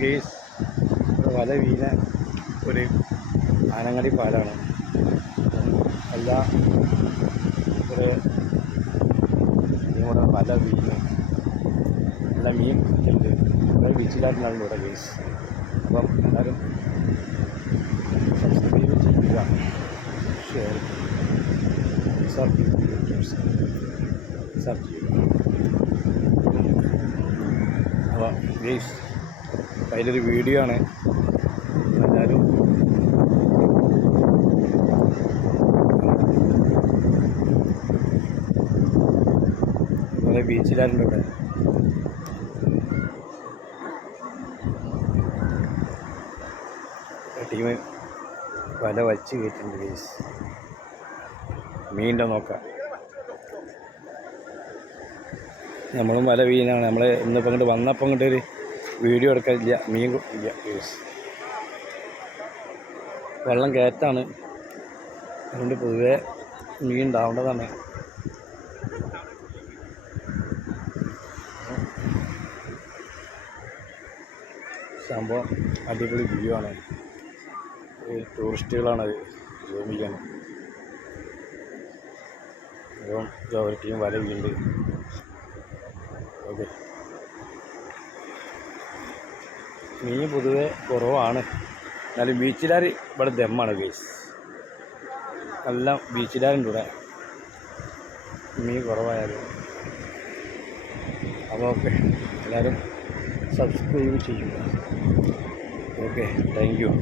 Guys വല വീണ ഒരു ആനങ്ങടി പാലാണ്. എല്ലാ ഒരു ഇവിടെ വല വീണ് നല്ല മീൻ ഉണ്ട്. കുറേ ബീച്ചിലായിരുന്നാലും ഇവിടെ ഗെയ്സ്. അപ്പം എല്ലാവരും സബ്സ്ക്രൈബ് ചെയ്യുക, ഷെയർ ചെയ്യുക, സബ് ചെയ്യുക. അപ്പോൾ ഗെയ്സ് അതിലൊരു വീഡിയോ ആണ്. എല്ലാവരും കുറേ ബീച്ചിലായിരുന്നു ഇവിടെ. ടീം വല വലിച്ച് കയറ്റുന്നുണ്ട് ഗെയ്സ്. മീനിൻ്റെ നോക്കാം. നമ്മളും വല വീണാണ്. നമ്മൾ ഇന്നിപ്പോൾ ഇങ്ങോട്ട് വന്നപ്പോൾ ഇങ്ങോട്ട് ഒരു വീഡിയോ എടുക്കാനില്ല, മീൻ ഇല്ല ഗെയ്സ്. വെള്ളം കയറ്റാണ്, അതുകൊണ്ട് പൊതുവെ മീൻ ഉണ്ടാവേണ്ടതാണ്. സംഭവം അടിപൊളി വ്യൂ ആണ്. ടൂറിസ്റ്റുകളാണത് ഉപയോഗിക്കുന്നത്. അപ്പം ഒരു ടീം വല വീണ്ടും. ഓക്കെ, മീൻ പൊതുവെ കുറവാണ്. എന്നാലും ബീച്ചിലാർ ഇവിടെ ദമ്മാണ് ഗെയ്സ്. എല്ലാം ബീച്ചിലാരുണ്ട് ഇവിടെ, മീൻ കുറവായാലും. അപ്പോൾ ഓക്കെ, എല്ലാവരും സബ്സ്ക്രൈബ് ചെയ്യുക. Okay, thank you.